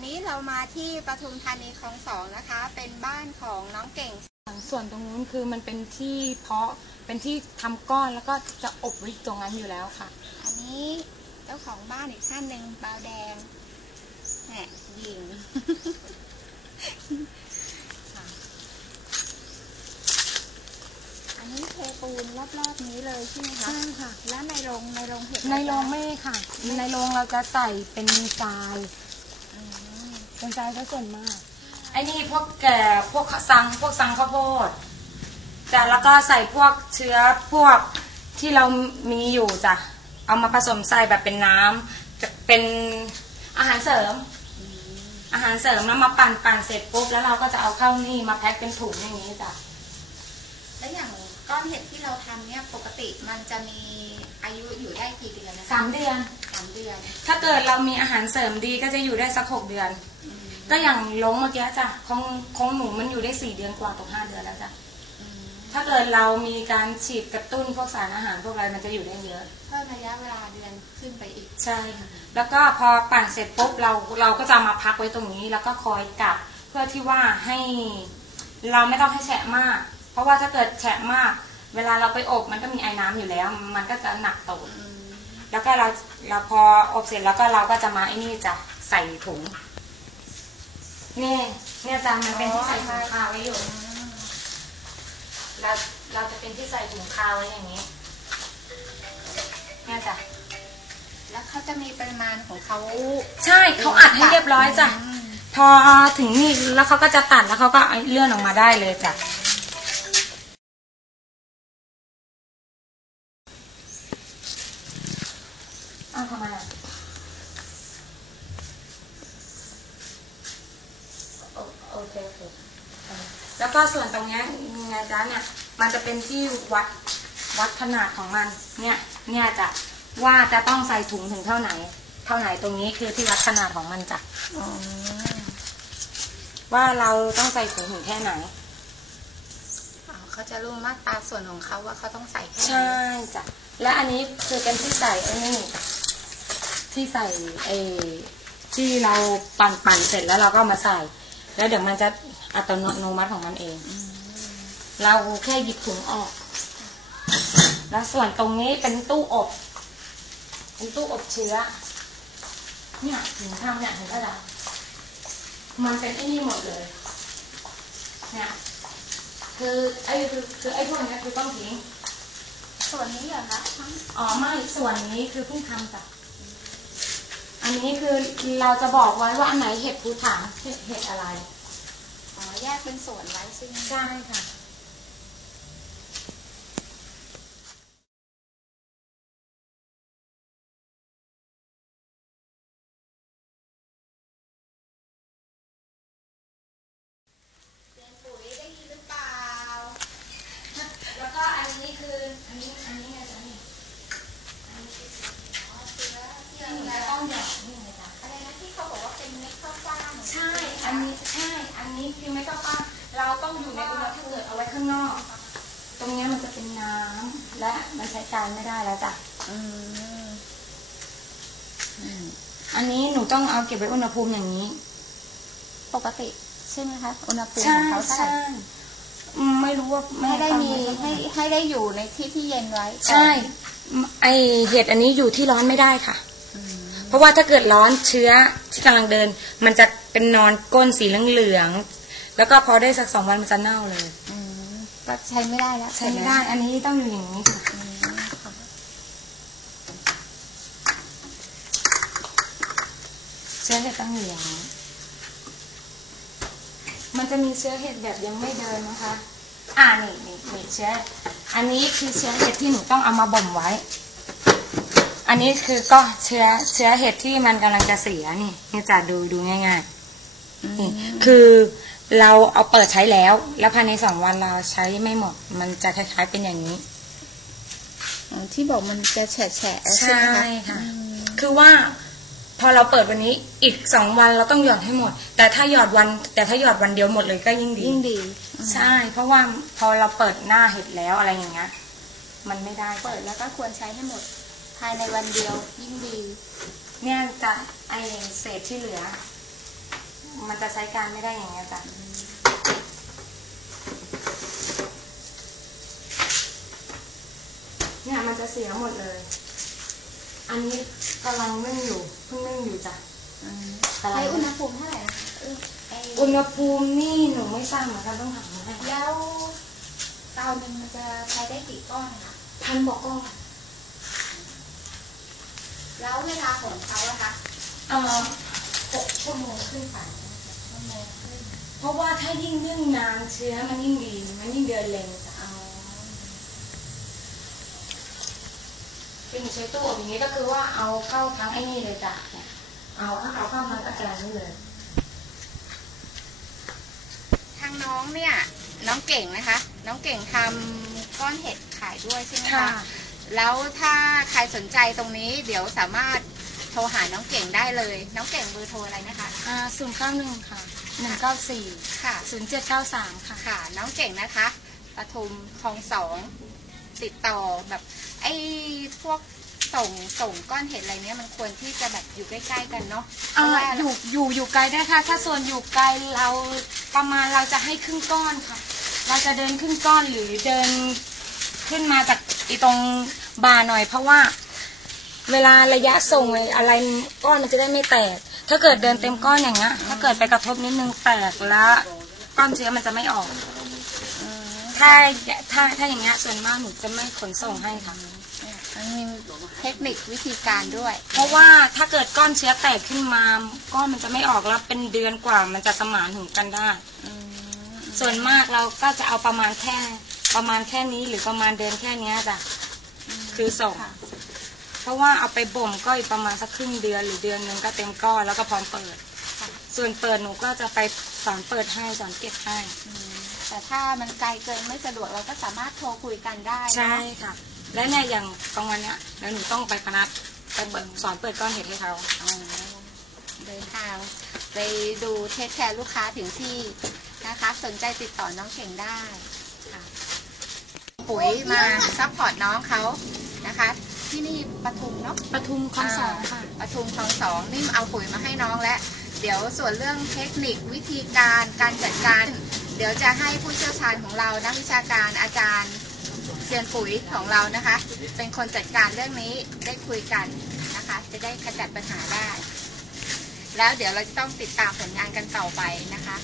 อนนี้เรามาที่ปทุมธานีคลองสองนะคะ เป็นบ้านของน้องเก่ง ส่วนตรงนู้นคือมันเป็นที่เพาะเป็นที่ทำก้อนแล้วก็จะอบไว้ตรงนั้นอยู่แล้วค่ะ อันนี้เจ้าของบ้านอีกท่านหนึ่งบาวแดงแหมยิง อันนี้เทปูนรอบๆนี้เลยใช่ไหมคะใช่ค่ะ แล้วในโรงในโรงเห็ดในโรงไม่ค่ะ ในโรงเราจะใส่เป็นทรายอื มเป็นทรายซะส่วนมาก ไอ้นี่พวกแก่พวกสังพวกสังข้าวโพดจ้ะแล้วก็ใส่พวกเชื้อพวกที่เรามีอยู่จ้ะเอามาผสมใส่แบบเป็นน้ำจะเป็นอาหารเสริม อาหารเสริมแล้วมาปั่นปั่นเสร็จปุ๊บแล้วเราก็จะเอาเข้านี่มาแพ็คเป็นถุงอย่างนี้จ้ะแล้วอย่างก้อนเห็ดที่เราทำเนี่ยปกติมันจะมีอายุอยู่ได้กี่เดือนนะคะสามเดือนสามเดือน ถ้าเกิดเรามีอาหารเสริมดีก็จะอยู่ได้สักหกเดือนอืมก็อย่างลงเมื่อกี้จ้ะของของหนูมันอยู่ได้สี่เดือนกว่าตกห้าเดือนแล้วจ้ะอืมถ้าเกิดเรามีการฉีดกระตุ้นพวกสารอาหารพวกอะไรมันจะอยู่ได้เยอะเพิ่มระยะเวลาเดือนขึ้นไปอีกใช่ค่ะแล้วก็พอปั่นเสร็จปุ๊บเราเราก็จะเอามาพักไว้ตรงนี้ แล้วก็คอยกลับเพื่อที่ว่าให้เราไม่ต้องให้แฉะมาก เพราะว่าถ้าเกิดแฉะมาก เวลาเราไปอบมันก็มีไอ้น้ำอยู่แล้ว มันก็จะหนักตูดอืม แล้วก็เราเราพออบเสร็จแล้วก็เราก็จะมาไอ้นี่จะใส่ถุง นี่ เนี่ยจ้ะมันเป็นที่ใส่ถุงคาวไว้อยู่เราเราจะเป็นที่ใส่ถุงคาวไว้อย่างนี้ เนี่ยจ้ะแล้วเขาจะมีปริมาณของเขาใช่เขาอัดให้เรียบร้อยจ้ะมพอถึงนี่แล้วเขาก็จะตัดแล้วเขาก็เอาเลื่อนออกมาได้เลยจ้ะ อ้าวทำไมอะโอโอเคโอเคเออแล้วก็ส่วนตรงเนี้ยไงจ๊ะเนี่ย มันจะเป็นที่วัดวัดขนาดของมัน เนี่ย เนี่ยจะว่าจะต้องใส่ถุงถึงเท่าไหน เท่าไหนตรงนี้คือที่วัดขนาดของมันจ้ะอ๋อว่าเราต้องใส่ถุงถึงแค่ไหนอ๋อเขาจะรู้มาตราส่วนของเขาว่าเขาต้องใส่แค่ไหนใช่จ้ะและอันนี้คือเป็นที่ใส่ไอ้นี่ ที่ใส่ไอ้ที่เราปั่นปั่นเสร็จแล้วเราก็เอามาใส่ แล้วเดี๋ยวมันจะอัตโนมัติของมันเอง เราแค่หยิบถุงออก แล้วส่วนตรงนี้เป็นตู้อบเป็นตู้อบเชื้อ เนี่ยถึงทำเนี่ยถึงกระดาษมันเป็นไอ้นี่หมดเลย เนี่ยคือไอ้คือคือไอ้พวกเนี้ยคือต้องทิ้ง ส่วนนี้เหรอคะทั้งอ๋อไม่ส่วนนี้คือเพิ่งทำจ้ะ อันนี้คือเราจะบอกไว้ว่าอันไหนเห็ดภูถางเห็ดเห็ดอะไร อ๋อ แยกเป็นส่วนไว้ซึ่ง ใช่ค่ะ เรียนปุ๋ยได้ยินหรือเปล่า แล้วก็อันนี้คืออันนี้อันนี้ไงจ๊ะนี่ อ๋อเชื้อที่ ที่ เรา หนู จะ จะต้องหยอดนี่ไงจ๊ะ อะไรนะที่เขาบอกว่าเป็นเม็ดข้าวฟ่าง ใช่ อันนี้ใช่ อันนี้คือไม่ต้องปั้นเราต้องอยู่ในอุณหภูมิเอาไว้ข้างนอก ตรงเนี้ยมันจะเป็นน้ำ และมันใช้การไม่ได้แล้วจ้ะอืมอืมอันนี้หนูต้องเอาเก็บไว้อุณหภูมิอย่างนี้ ปกติ ใช่ไหมคะ อุณหภูมิใช่ของเขาเท่าไหร่ใช่อืมไม่รู้ว่าให้ได้มีฟังให้ให้ได้อยู่ในที่ที่เย็นไว้ ใช่ ไอเห็ดอันนี้อยู่ที่ร้อนไม่ได้ค่ะอืมเพราะว่าถ้าเกิดร้อนเชื้อที่กำลังเดิน มันจะเป็นนอนก้นสีเหลืองๆแล้วก็พอได้สักสองวันมันจะเน่าเลยอืม ก็ใช้ไม่ได้แล้วใช้ไม่ได้ อันนี้ต้องอยู่อย่างนี้ค่ะอืมค่ะเชื้อเห็ดต้องอยู่อย่างนี้ มันจะมีเชื้อเห็ดแบบยังไม่เดินนะคะ อ่านี่นี่นี่เชื้อ อันนี้คือเชื้อเห็ดที่หนูต้องเอามาบ่มไว้ อันนี้คือก็เชื้อเชื้อเห็ดที่มันกำลังจะเสียนี่นี่จะดูดูง่ายๆนี่คือ เราเอาเปิดใช้แล้ว แล้วภายในสองวันเราใช้ไม่หมด มันจะคล้ายๆเป็นอย่างนี้อ๋อที่บอกมันจะแฉะแฉะๆใช่ไหมค่ะอืมคือว่าพอเราเปิดวันนี้อีกสองวันเราต้องหยอดให้หมด แต่ถ้าหยอดวัน แต่ถ้าหยอดวันเดียวหมดเลยก็ยิ่งดียิ่งดี ใช่ เพราะว่าพอเราเปิดหน้าเห็ดแล้วอะไรอย่างเงี้ยมันไม่ได้เปิดแล้วก็ควรใช้ให้หมด ภายในวันเดียวยิ่งดี เนี่ยจะไอเศษที่เหลือ มันจะใช้การไม่ได้อย่างเงี้ยจ้ะเนี่ยมันจะเสียหมดเลย อันนี้กำลังนึ่งอยู่เพิ่งนึ่งอยู่จ้ะกำลัใช้งอุณหภูมิเท่าไหร่นะคะเออไอ้อุณหภูมินี่หนูไม่ทราบเหมือนกันต้องถามแม่แล้วเตาหนึ่งมันจะใช้ได้กี่ก้อนคะพันบอกก็แล้วเวลาของเขาอะคะเอ่อหกชั่วโมงขึ้นไปชั่วโมงครึ่ง เพราะว่าถ้ายิ่งนึ่งนานเชื้อมันยิ่งดีมันยิ่งเดินเร็วจะเอาเป็นใช้ตู้อบอย่างนี้ก็คือว่าเอาเข้าทั้งไอ้นี่เลยจ้ะเอาเอาเข้าทั้งตะแกรงนี่เลยทางน้องเนี่ยน้องเก่งนะคะ น้องเก่งทำก้อนเห็ดขายด้วยใช่ไหมคะแล้วถ้าใครสนใจตรงนี้เดี๋ยวสามารถโทรหาน้องเก่งได้เลย น้องเก่งเบอร์โทรอะไรนะคะอ่าศูนย์เก้าหนึ่งค่ะ หนึ่งเก้าสี่ค่ะศูนย์เจ็ดเก้าสามค่ะ ค่ะ น้องเก่งนะคะปทุมคลองสองติดต่อแบบไอ้พวกส่งส่งก้อนเห็ดอะไรเนี้ยมันควรที่จะแบบอยู่ใกล้ๆกันเนาะเพอ่าราะว่าอยู่อยู่อยู่ไกลได้ค่ะ ถ้าส่วนอยู่ไกลเราประมาณเราจะให้ครึ่งก้อนค่ะ เราจะเดินครึ่งก้อนหรือเดินขึ้นมาจากอีตรงบาร์หน่อย เพราะว่า เวลาระยะส่งอะไรก้อนมันจะได้ไม่แตก ถ้าเกิดเดินเต็มก้อนอย่างเงี้ย ถ้าเกิดไปกระทบนิดนึงแตกแล้วก้อนเชื้อมันจะไม่ออกถ้าถ้าถ้าอย่างเงี้ยส่วนมากหนูจะไม่ขนส่งให้ค่ะมันมีเทคนิควิธีการด้วย เพราะว่าถ้าเกิดก้อนเชื้อแตกขึ้นมาก้อนมันจะไม่ออกแล้วเป็นเดือนกว่ามันจะสมานถึงกันได้ส่วนมากเราก็จะเอาประมาณแค่ ประมาณแค่นี้หรือประมาณเดือนแค่เนี้ยจ้ะคือส่งค่ะเพ ราะว่าเอาไปบ่มก็อีกประมาณสักครึ่งเดือนหรือเดือนหนึงก็เต็มก้อนแล้วก็พร้อมเปิด ส่วนเปิดหนูก็จะไปสอนเปิดให้สอนเก็บให้ แต่ถ้ามันไกลเกินไม่สะดวกเราก็สามารถโทรคุยกันได้เนอะใช่ค่ะ และเนี่ยอย่างกลางวันเนี้ยแล้วหนูต้องไปคณะไปเปิดสอนเปิดก้อนเห็ดให้เขาอ๋อเดินทางไปดูเทคแคร์ลูกค้าถึงที่นะคะ สนใจติดต่อน้องเก่งได้ค่ะปุ๋ยมาซัพพอร์ตน้องเขานะคะ ที่นี่ปทุมเนาะปทุมคลองสองค่ะปทุมคลองสองนี่เอาปุ๋ยมาให้น้องแล้วเดี๋ยวส่วนเรื่องเทคนิควิธีการการจัดการ เดี๋ยวจะให้ผู้เชี่ยวชาญของเรานักวิชาการอาจารย์เซียนปุ๋ยของเรานะคะ เป็นคนจัดการเรื่องนี้ได้คุยกันนะคะ จะได้ขจัดปัญหาได้ แล้วเดี๋ยวเราจะต้องติดตามผลงานกันต่อไปนะคะ